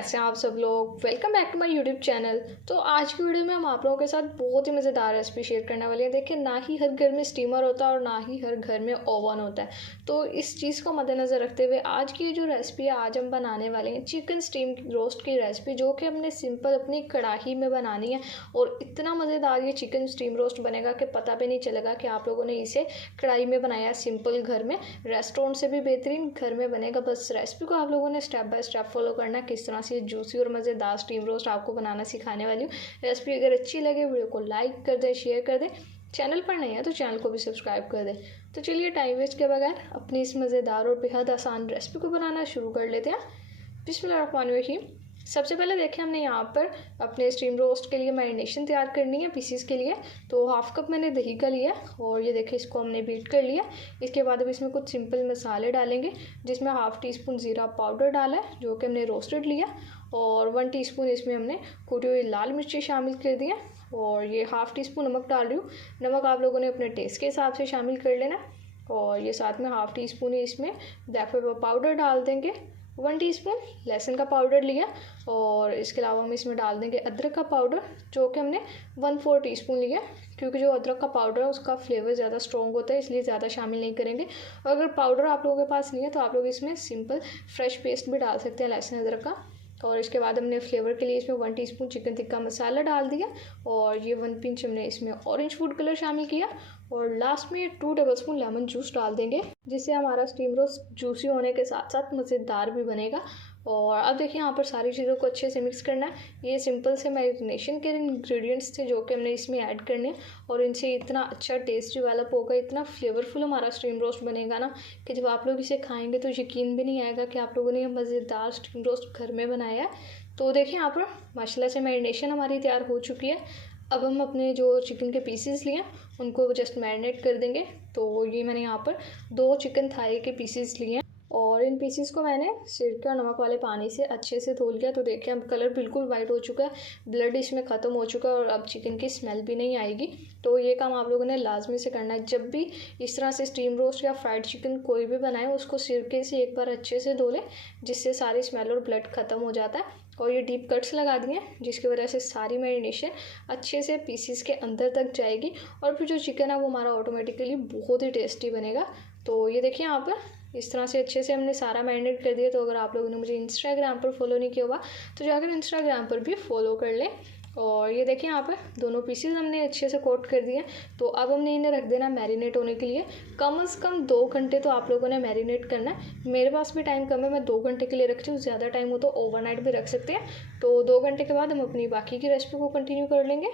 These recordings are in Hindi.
कैसे हैं आप सब लोग। Welcome back to my YouTube channel. तो आज की वीडियो में हम आप लोगों के साथ बहुत ही मज़ेदार रेसिपी शेयर करने वाले हैं। देखिए, ना ही हर घर में स्टीमर होता है और ना ही हर घर में ओवन होता है। तो इस चीज़ को मद्देनज़र रखते हुए आज की जो रेसिपी है, आज हम बनाने वाले हैं चिकन स्टीम रोस्ट की रेसिपी, जो कि हमने सिंपल अपनी कढ़ाई में बनानी है। और इतना मज़ेदार ये चिकन स्टीम रोस्ट बनेगा कि पता भी नहीं चलेगा कि आप लोगों ने इसे कढ़ाई में बनाया। सिंपल घर में, रेस्टोरेंट से भी बेहतरीन घर में बनेगा। बस रेसिपी को आप लोगों ने स्टेप बाय स्टेप फॉलो करना है। किस तरह से जूसी और मज़ेदार स्टीम रोस्ट आपको बनाना सिखाने वाली हूँ। रेसिपी अगर अच्छी लगे वीडियो को लाइक कर दें, शेयर कर दें। चैनल पर नहीं है तो चैनल को भी सब्सक्राइब कर दें। तो चलिए टाइम वेस्ट के बगैर अपनी इस मज़ेदार और बेहद आसान रेसिपी को बनाना शुरू कर लेते हैं। बिस्मिल्लाहिर्रहमानिर्रहीम। सबसे पहले देखिए, हमने यहाँ पर अपने स्टीम रोस्ट के लिए मैरिनेशन तैयार करनी है पीसीस के लिए। तो हाफ़ कप मैंने दही का लिया और ये देखिए इसको हमने बीट कर लिया। इसके बाद अब इसमें कुछ सिंपल मसाले डालेंगे, जिसमें हाफ़ टी स्पून ज़ीरा पाउडर डाला है जो कि हमने रोस्टेड लिया, और 1 टीस्पून इसमें हमने कुटी हुई लाल मिर्ची शामिल कर दी है, और ये हाफ़ टी स्पून नमक डाल रही हूँ। नमक आप लोगों ने अपने टेस्ट के हिसाब से शामिल कर लेना। और ये साथ में हाफ़ टी स्पून ही इसमें ब्लैक पेपर पाउडर डाल देंगे। 1 टीस्पून लहसुन का पाउडर लिया, और इसके अलावा हम इसमें डाल देंगे अदरक का पाउडर, जो कि हमने 1/4 टीस्पून लिया, क्योंकि जो अदरक का पाउडर है उसका फ्लेवर ज़्यादा स्ट्रॉन्ग होता है, इसलिए ज़्यादा शामिल नहीं करेंगे। और अगर पाउडर आप लोगों के पास नहीं है तो आप लोग इसमें सिंपल फ्रेश पेस्ट भी डाल सकते हैं लहसुन अदरक का। और इसके बाद हमने फ्लेवर के लिए इसमें 1 टीस्पून चिकन टिक्का मसाला डाल दिया, और ये 1 पिंच हमने इसमें ऑरेंज फूड कलर शामिल किया, और लास्ट में 2 टेबलस्पून लेमन जूस डाल देंगे, जिससे हमारा स्टीम रोस्ट जूसी होने के साथ साथ मज़ेदार भी बनेगा। और अब देखिए, यहाँ पर सारी चीज़ों को अच्छे से मिक्स करना है। ये सिंपल से मैरिनेशन के इंग्रेडिएंट्स थे जो कि हमने इसमें ऐड करने हैं, और इनसे इतना अच्छा टेस्ट डेवलप होगा, इतना फ्लेवरफुल हमारा स्टीम रोस्ट बनेगा ना कि जब आप लोग इसे खाएंगे तो यकीन भी नहीं आएगा कि आप लोगों ने ये मज़ेदार स्टीम रोस्ट घर में बनाया है। तो देखिए, यहाँ पर माशाल्लाह से मैरिनेशन हमारी तैयार हो चुकी है। अब हम अपने जो चिकन के पीसेस लिए उनको जस्ट मैरिनेट कर देंगे। तो ये मैंने यहाँ पर 2 चिकन थाई के पीसेस लिए हैं, और इन पीसेस को मैंने सिरके और नमक वाले पानी से अच्छे से धो लिया। तो देखिए, अब कलर बिल्कुल वाइट हो चुका है, ब्लड इसमें ख़त्म हो चुका है, और अब चिकन की स्मेल भी नहीं आएगी। तो ये काम आप लोगों ने लाजमी से करना है। जब भी इस तरह से स्टीम रोस्ट या फ्राइड चिकन कोई भी बनाए, उसको सिरके से एक बार अच्छे से धो लें, जिससे सारी स्मेल और ब्लड ख़त्म हो जाता है। और ये डीप कट्स लगा दिए, जिसकी वजह से सारी मैरिनेशन अच्छे से पीसीस के अंदर तक जाएगी, और फिर जो चिकन है वो हमारा ऑटोमेटिकली बहुत ही टेस्टी बनेगा। तो ये देखिए, यहाँ पर इस तरह से अच्छे से हमने सारा मैरिनेट कर दिया। तो अगर आप लोगों ने मुझे इंस्टाग्राम पर फॉलो नहीं किया हुआ तो जाकर इंस्टाग्राम पर भी फॉलो कर लें। और ये देखिए, यहाँ पर दोनों पीसेस हमने अच्छे से कोट कर दिए। तो अब हमने इन्हें रख देना मैरिनेट होने के लिए। कम से कम 2 घंटे तो आप लोगों ने मैरिनेट करना है। मेरे पास भी टाइम कम है, मैं 2 घंटे के लिए रखती हूँ। ज़्यादा टाइम हो तो ओवरनाइट भी रख सकते हैं। तो 2 घंटे के बाद हम अपनी बाकी की रेसिपी को कंटिन्यू कर लेंगे।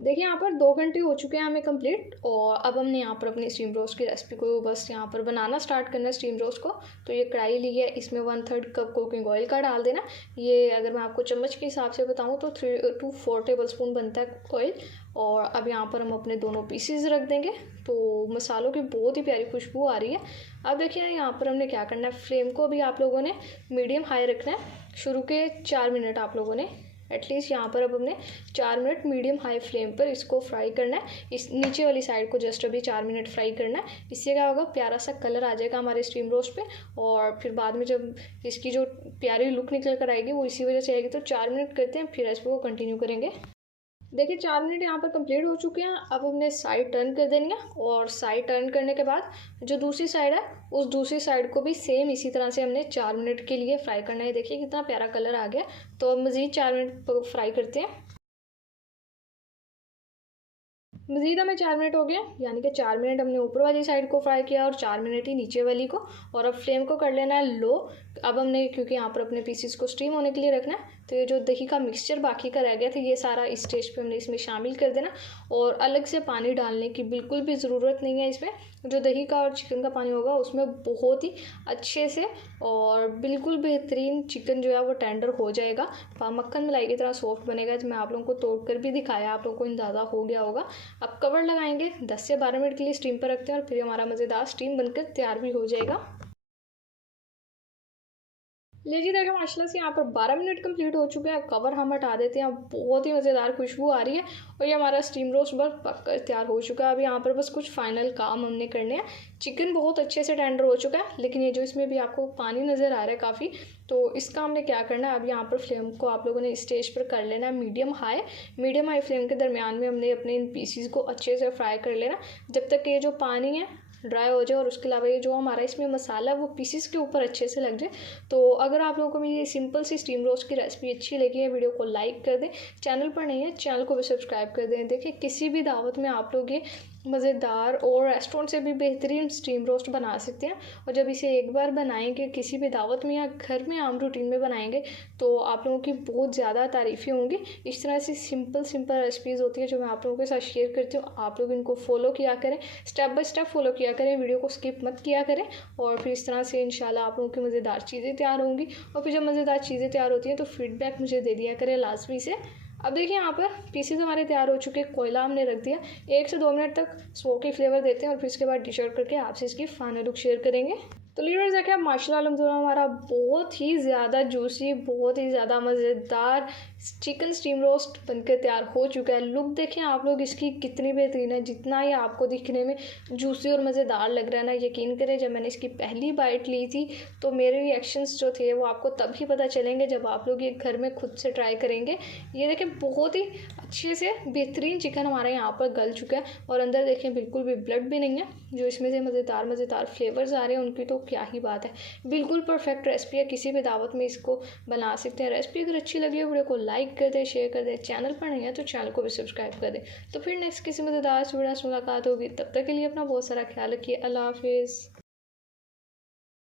देखिए, यहाँ पर 2 घंटे हो चुके हैं हमें कंप्लीट, और अब हमने यहाँ पर अपनी स्टीम रोस्ट की रेसिपी को बस यहाँ पर बनाना स्टार्ट करना है स्टीम रोस्ट को। तो ये कढ़ाई ली है, इसमें 1/3 कप कुकिंग ऑयल का डाल देना। ये अगर मैं आपको चम्मच के हिसाब से बताऊँ तो 3 to 4 टेबलस्पून बनता है ऑयल। और अब यहाँ पर हम अपने दोनों पीसेस रख देंगे। तो मसालों की बहुत ही प्यारी खुशबू आ रही है। अब देखिए, यहाँ पर हमने क्या करना है, फ्लेम को भी आप लोगों ने मीडियम हाई रखना है। शुरू के 4 मिनट आप लोगों ने एटलीस्ट यहाँ पर अब हमने 4 मिनट मीडियम हाई फ्लेम पर इसको फ्राई करना है। इस नीचे वाली साइड को जस्ट अभी 4 मिनट फ्राई करना है। इससे क्या होगा, प्यारा सा कलर आ जाएगा हमारे स्टीम रोस्ट पे, और फिर बाद में जब इसकी जो प्यारी लुक निकल कर आएगी वो इसी वजह से आएगी। तो 4 मिनट करते हैं, फिर रेसिपी को कंटिन्यू करेंगे। देखिए, 4 मिनट यहाँ पर कंप्लीट हो चुके हैं। अब हमने साइड टर्न कर देनी है, और साइड टर्न करने के बाद जो दूसरी साइड है उस दूसरी साइड को भी सेम इसी तरह से हमने 4 मिनट के लिए फ्राई करना है। देखिए कितना प्यारा कलर आ गया। तो अब मज़ीद 4 मिनट फ्राई करते हैं। मज़ीद हमें 4 मिनट हो गए, यानी कि 4 मिनट हमने ऊपर वाली साइड को फ्राई किया और 4 मिनट ही नीचे वाली को। और अब फ्लेम को कर लेना है लो। अब हमने, क्योंकि यहाँ पर अपने पीसेस को स्टीम होने के लिए रखना है, तो ये जो दही का मिक्सचर बाकी का रह गया था, ये सारा इस स्टेज पे हमने इसमें शामिल कर देना। और अलग से पानी डालने की बिल्कुल भी ज़रूरत नहीं है। इसमें जो दही का और चिकन का पानी होगा उसमें बहुत ही अच्छे से और बिल्कुल बेहतरीन चिकन जो है वो टेंडर हो जाएगा, मक्खन मलाई की तरह सॉफ्ट बनेगा। जो मैं आप लोगों को तोड़ कर भी दिखाया, आप लोगों को अंदाज़ा हो गया होगा। अब कवर लगाएंगे, 10 से 12 मिनट के लिए स्टीम पर रखते हैं, और फिर हमारा मज़ेदार स्टीम बनकर तैयार भी हो जाएगा। लीजिए देखिए माशाल्लाह से यहाँ पर 12 मिनट कंप्लीट हो चुके हैं। कवर हम हटा देते हैं। बहुत ही मज़ेदार खुशबू आ रही है और ये हमारा स्टीम रोस्ट बस पककर तैयार हो चुका है। अब यहाँ पर बस कुछ फाइनल काम हमने करने हैं। चिकन बहुत अच्छे से टेंडर हो चुका है, लेकिन ये जो इसमें भी आपको पानी नज़र आ रहा है काफ़ी, तो इसका हमने क्या करना है, अब यहाँ पर फ्लेम को आप लोगों ने स्टेज पर कर लेना है मीडियम हाई फ्लेम के दरमियान में हमने अपने इन पीसीज को अच्छे से फ्राई कर लेना जब तक ये जो पानी है ड्राई हो जाए और उसके अलावा ये जो हमारा इसमें मसाला है वो पीसीस के ऊपर अच्छे से लग जाए। तो अगर आप लोगों को मेरी ये सिंपल सी स्टीम रोस्ट की रेसिपी अच्छी लगी है, वीडियो को लाइक कर दें, चैनल पर नहीं है चैनल को भी सब्सक्राइब कर दें। देखिए किसी भी दावत में आप लोग ये मज़ेदार और रेस्टोरेंट से भी बेहतरीन स्टीम रोस्ट बना सकते हैं। और जब इसे एक बार बनाएंगे किसी भी दावत में या घर में आम रूटीन में बनाएंगे तो आप लोगों की बहुत ज़्यादा तारीफ़ें होंगी। इस तरह से सिंपल रेसिपीज़ होती है जो मैं आप लोगों के साथ शेयर करती हूँ। आप लोग इनको फॉलो किया करें, स्टेप बाय स्टेप फॉलो किया करें, वीडियो को स्किप मत किया करें और फिर इस तरह से इंशाल्लाह आप लोगों की मज़ेदार चीज़ें तैयार होंगी। और फिर जब मज़ेदार चीज़ें तैयार होती हैं तो फीडबैक मुझे दे दिया करें लाजमी से। अब देखिए यहाँ पर पीसेस हमारे तैयार हो चुके हैं। कोयला हमने रख दिया, 1 से 2 मिनट तक स्मोकी फ्लेवर देते हैं और फिर इसके बाद डिश आउट करके आपसे इसकी फाइनल लुक शेयर करेंगे। तो लीडर्स देखिए अब माशाल्लाह अल्हम्दुलिल्लाह हमारा बहुत ही ज़्यादा जूसी, बहुत ही ज़्यादा मज़ेदार चिकन स्टीम रोस्ट बनकर तैयार हो चुका है। लुक देखें आप लोग इसकी कितनी बेहतरीन है। जितना ये आपको दिखने में जूसी और मज़ेदार लग रहा है ना, यकीन करें जब मैंने इसकी पहली बाइट ली थी तो मेरे रिएक्शंस जो थे वो आपको तभी पता चलेंगे जब आप लोग ये घर में खुद से ट्राई करेंगे। ये देखें बहुत ही अच्छे से बेहतरीन चिकन हमारे यहाँ पर गल चुका है और अंदर देखें बिल्कुल भी ब्लड भी नहीं है। जो इसमें से मज़ेदार फ्लेवर्स आ रहे हैं उनकी तो क्या ही बात है। बिल्कुल परफेक्ट रेसिपी है, किसी भी दावत में इसको बना सकते हैं। रेसिपी अगर अच्छी लगी है वीडियो को लाइक कर दें, शेयर कर दें, चैनल पर नहीं है तो चैनल को भी सब्सक्राइब कर दें। तो फिर नेक्स्ट किसी मज़ेदार वीडियो से मुलाकात होगी, तब तक के लिए अपना बहुत सारा ख्याल रखिए। अल्लाह हाफिज़।